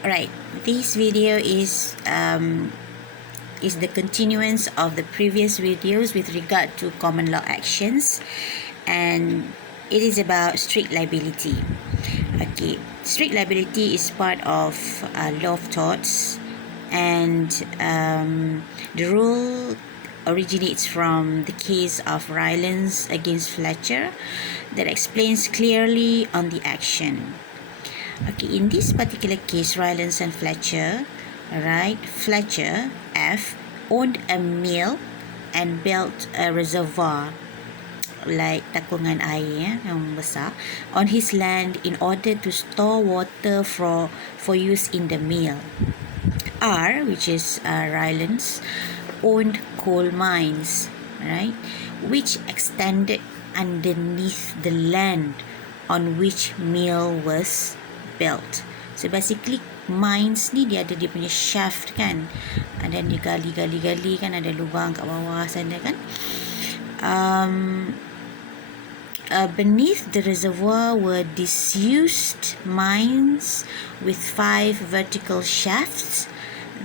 Alright, this video is the continuance of the previous videos with regard to common law actions, and it is about strict liability. Okay, strict liability is part of law of torts, and the rule originates from the case of Rylance against Fletcher that explains clearly on the action. Okay, in this particular case, Rylance and Fletcher, Fletcher, F, owned a mill and built a reservoir, like takungan air yang besar, on his land in order to store water for use in the mill. R, which is Rylance, owned coal mines, right, which extended underneath the land on which mill was built. So basically mines ni dia ada dia punya shaft kan, and then dia gali kan, ada lubang kat bawah sana kan. Beneath the reservoir were disused mines with 5 vertical shafts.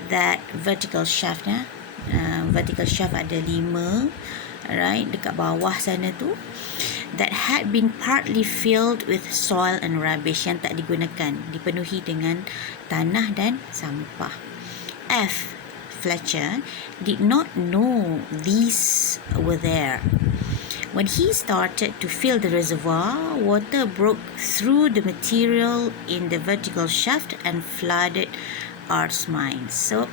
That vertical shaft ada 5, right, dekat bawah sana tu, that had been partly filled with soil and rubbish, yang tak digunakan, dipenuhi dengan tanah dan sampah. F, Fletcher, did not know these were there. When he started to fill the reservoir, water broke through the material in the vertical shaft and flooded R's mines. So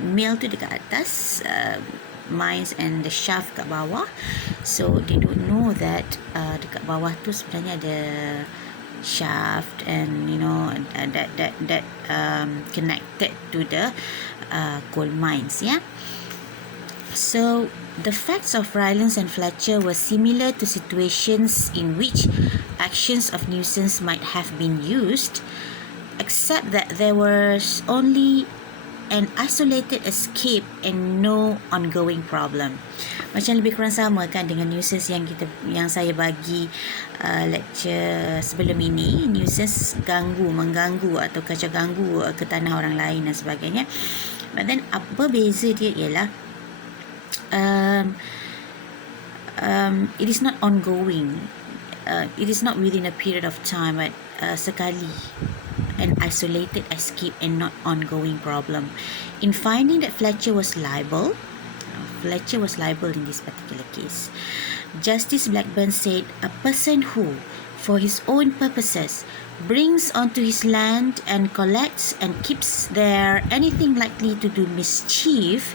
mill tu dekat atas, mines and the shaft kat bawah. So they don't know that dekat bawah tu sebenarnya ada shaft, and that connected to the coal mines. Yeah. So the facts of Rylance and Fletcher were similar to situations in which actions of nuisance might have been used, except that there was only an isolated escape and no ongoing problem. Macam lebih kurang sama kan dengan nuisance yang saya bagi lecture sebelum ini. Nuisance mengganggu atau kacau ganggu ke tanah orang lain dan sebagainya. But then apa beza dia ialah it is not ongoing. It is not within a period of time, but sekali, an isolated escape and not ongoing problem. In finding that Fletcher was liable in this particular case, Justice Blackburn said a person who, for his own purposes, brings onto his land and collects and keeps there anything likely to do mischief,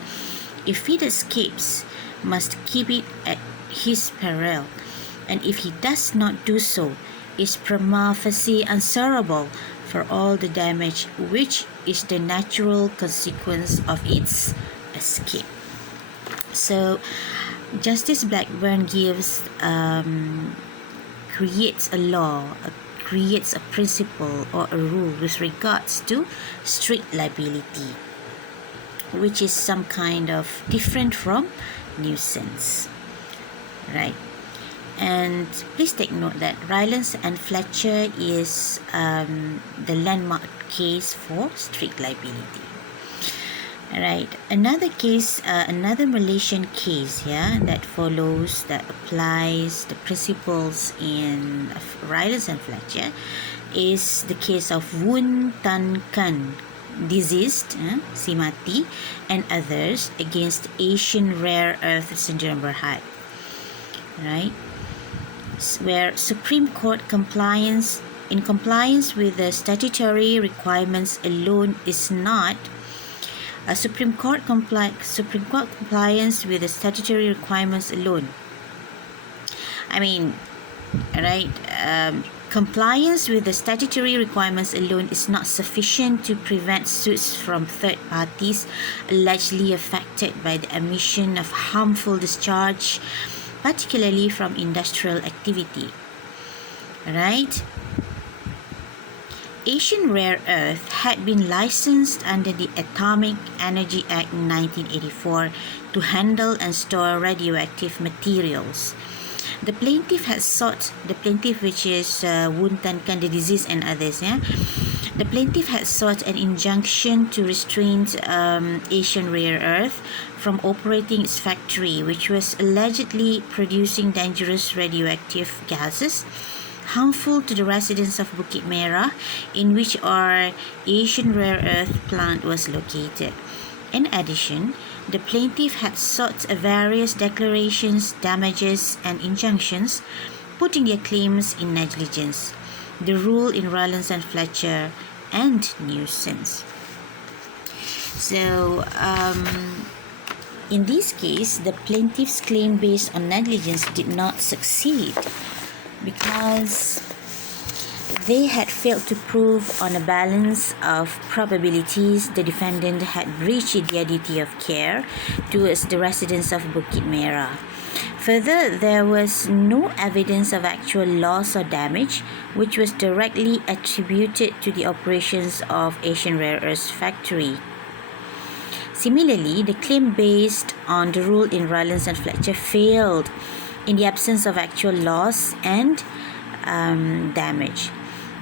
if it escapes, must keep it at his peril, and if he does not do so, is prima facie answerable for all the damage which is the natural consequence of its escape. So Justice Blackburn creates a law, creates a principle or a rule with regards to strict liability, which is some kind of different from nuisance, right? And please take note that Rylance and Fletcher is the landmark case for strict liability. Right. Another case, another Malaysian case, that follows, that applies the principles in Rylance and Fletcher, is the case of Woon Tan Kan, deceased, si mati, and others against Asian Rare Earth Syndrome Berhad, right? Where Supreme Court compliance with the statutory requirements alone is not a Supreme Court compliance with the statutory requirements alone. Compliance with the statutory requirements alone is not sufficient to prevent suits from third parties allegedly affected by the emission of harmful discharge, particularly from industrial activity. Right? Asian Rare Earth had been licensed under the Atomic Energy Act 1984 to handle and store radioactive materials. The plaintiff, which is Woon Tan Kan, the deceased, and others, The plaintiff had sought an injunction to restrain Asian Rare Earth from operating its factory, which was allegedly producing dangerous radioactive gases harmful to the residents of Bukit Merah, in which our Asian Rare Earth plant was located. In addition, the plaintiff had sought various declarations, damages, and injunctions, putting their claims in negligence, the rule in Rowlands and Fletcher, and nuisance. So, in this case, the plaintiff's claim based on negligence did not succeed because they had failed to prove on a balance of probabilities the defendant had breached their duty of care towards the residents of Bukit Merah. Further, there was no evidence of actual loss or damage which was directly attributed to the operations of Asian Rare Earths factory. Similarly, the claim based on the rule in Rowlands and Fletcher failed in the absence of actual loss and damage.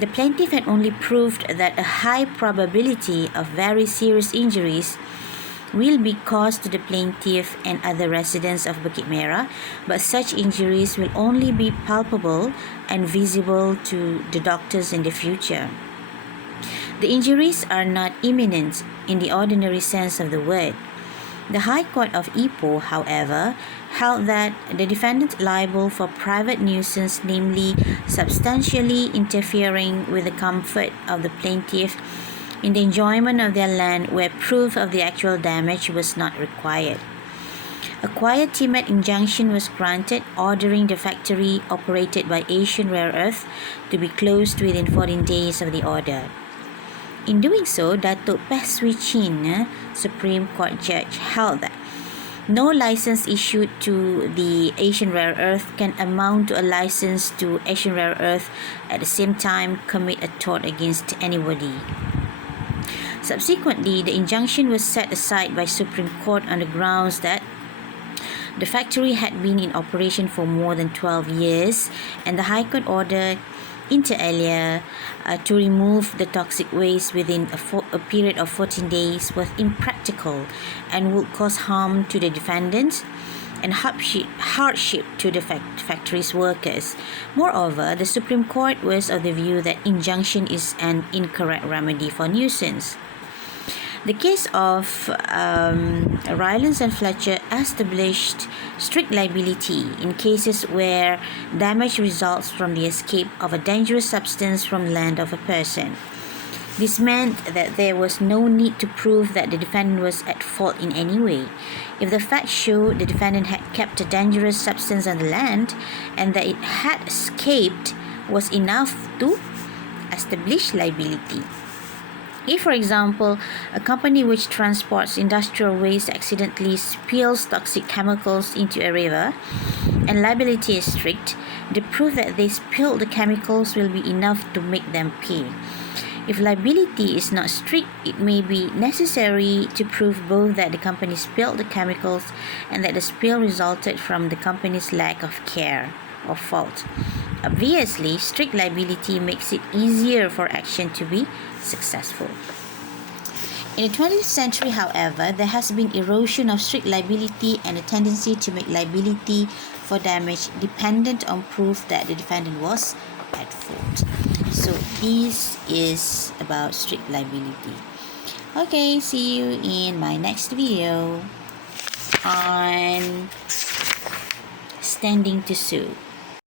The plaintiff had only proved that a high probability of very serious injuries will be caused to the plaintiff and other residents of Bukit Merah, but such injuries will only be palpable and visible to the doctors in the future. The injuries are not imminent in the ordinary sense of the word. The High Court of Ipoh, however, held that the defendant liable for private nuisance, namely substantially interfering with the comfort of the plaintiff in the enjoyment of their land where proof of the actual damage was not required. A quiet timid injunction was granted ordering the factory operated by Asian Rare Earth to be closed within 14 days of the order. In doing so, Datuk Peh Swee Chin, Supreme Court Judge, held that no license issued to the Asian Rare Earth can amount to a license to Asian Rare Earth at the same time commit a tort against anybody. Subsequently, the injunction was set aside by Supreme Court on the grounds that the factory had been in operation for more than 12 years and the High Court order inter alia to remove the toxic waste within a period of 14 days was impractical and would cause harm to the defendant and hardship to the factory's workers. Moreover, the Supreme Court was of the view that injunction is an incorrect remedy for nuisance. The case of Rowlands and Fletcher established strict liability in cases where damage results from the escape of a dangerous substance from land of a person. This meant that there was no need to prove that the defendant was at fault in any way. If the facts showed the defendant had kept a dangerous substance on the land and that it had escaped was enough to establish liability. If, for example, a company which transports industrial waste accidentally spills toxic chemicals into a river and liability is strict, the proof that they spilled the chemicals will be enough to make them pay. If liability is not strict, it may be necessary to prove both that the company spilled the chemicals and that the spill resulted from the company's lack of care or fault. Obviously, strict liability makes it easier for action to be successful. In the 20th century, however, there has been erosion of strict liability and a tendency to make liability for damage dependent on proof that the defendant was at fault. So this is about strict liability. Okay, see you in my next video on standing to sue.